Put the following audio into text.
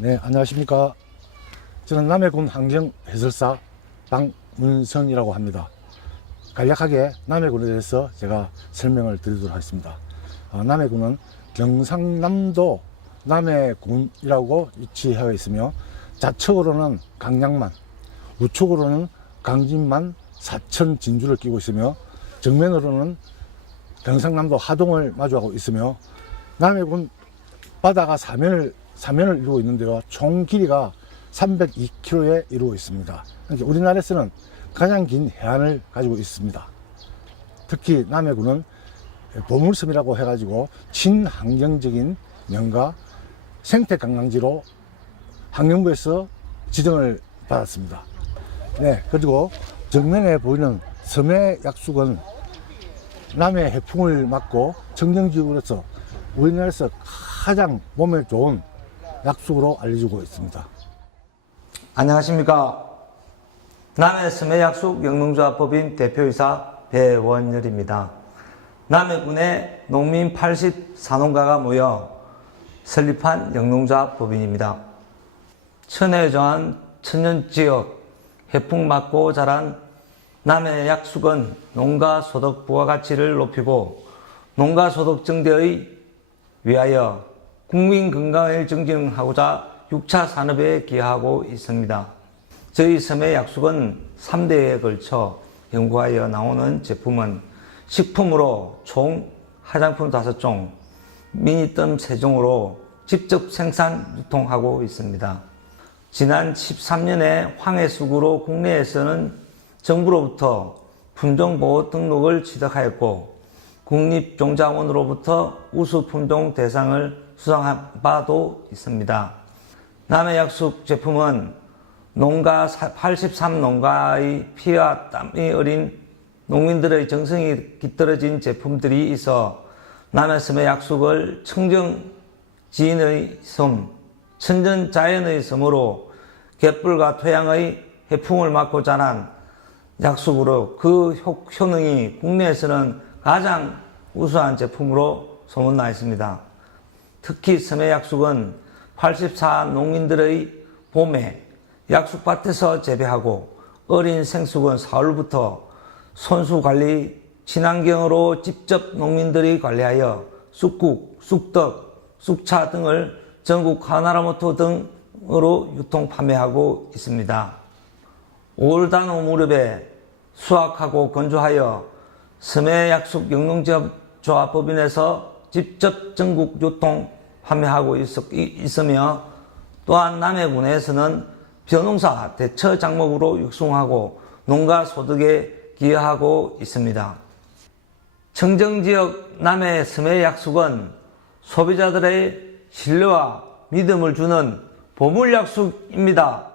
네, 안녕하십니까. 저는 남해군 환경해설사 박문선이라고 합니다. 간략하게 남해군에 대해서 제가 설명을 드리도록 하겠습니다. 어, 남해군은 경상남도 남해군이라고 위치하여 있으며 좌측으로는 강양만, 우측으로는 강진만, 사천, 진주를 끼고 있으며 정면으로는 경상남도 하동을 마주하고 있으며 남해군 바다가 사면을 사면을 이루고 있는데요. 총 길이가 302km에 이루고 있습니다. 그러니까 우리나라에서는 가장 긴 해안을 가지고 있습니다. 특히 남해군은 보물섬이라고 해가지고 친환경적인 명가 생태관광지로 환경부에서 지정을 받았습니다. 네, 그리고 정면에 보이는 섬의 약수은 남해 해풍을 막고 청정지구로서 우리나라에서 가장 몸에 좋은 약수로 알려지고 있습니다. 안녕하십니까. 남해 섬해약속 영농조합법인 대표이사 배원열입니다. 남해군의 농민 84농가가 모여 설립한 영농조합법인입니다. 천혜에 정한 천연지역 해풍 맞고 자란 남해 약숙은 농가 소득 부가 가치를 높이고 농가 소득 증대의 위하여 국민 건강을 증진하고자 6차 산업에 기여하고 있습니다. 저희 섬의 약숙은 3대에 걸쳐 연구하여 나오는 제품은 식품으로 총 화장품 5종, 미니덤 3종으로 직접 생산, 유통하고 있습니다. 지난 13년에 황해수구로 국내에서는 정부로부터 품종보호 등록을 취득하였고 국립종자원으로부터 우수품종 대상을 수상한 바도 있습니다. 남해약숙 제품은 농가 83 농가의 피와 땀이 어린 농민들의 정성이 깃들어진 제품들이 있어 남해섬의 약숙을 청정 지인의 섬, 천전 자연의 섬으로 갯불과 토양의 해풍을 막고 자란 약숙으로 그 효, 효능이 국내에서는 가장 우수한 제품으로 소문나 있습니다. 특히 섬의 약숙은 84 농민들의 봄에 약숙밭에서 재배하고 어린 생숙은 4월부터 손수 관리 친환경으로 직접 농민들이 관리하여 쑥국, 쑥떡, 쑥차 등을 전국 하나라모토 등으로 유통 판매하고 있습니다. 올단호 무렵에 수확하고 건조하여 섬해 약숙 영농조합법인에서 직접 전국 유통 판매하고 있, 있으며 또한 남해군에서는 벼농사 대처 작목으로 육성하고 농가 소득에 기여하고 있습니다. 청정지역 남해 섬해 약숙은 소비자들의 신뢰와 믿음을 주는 보물 약숙입니다.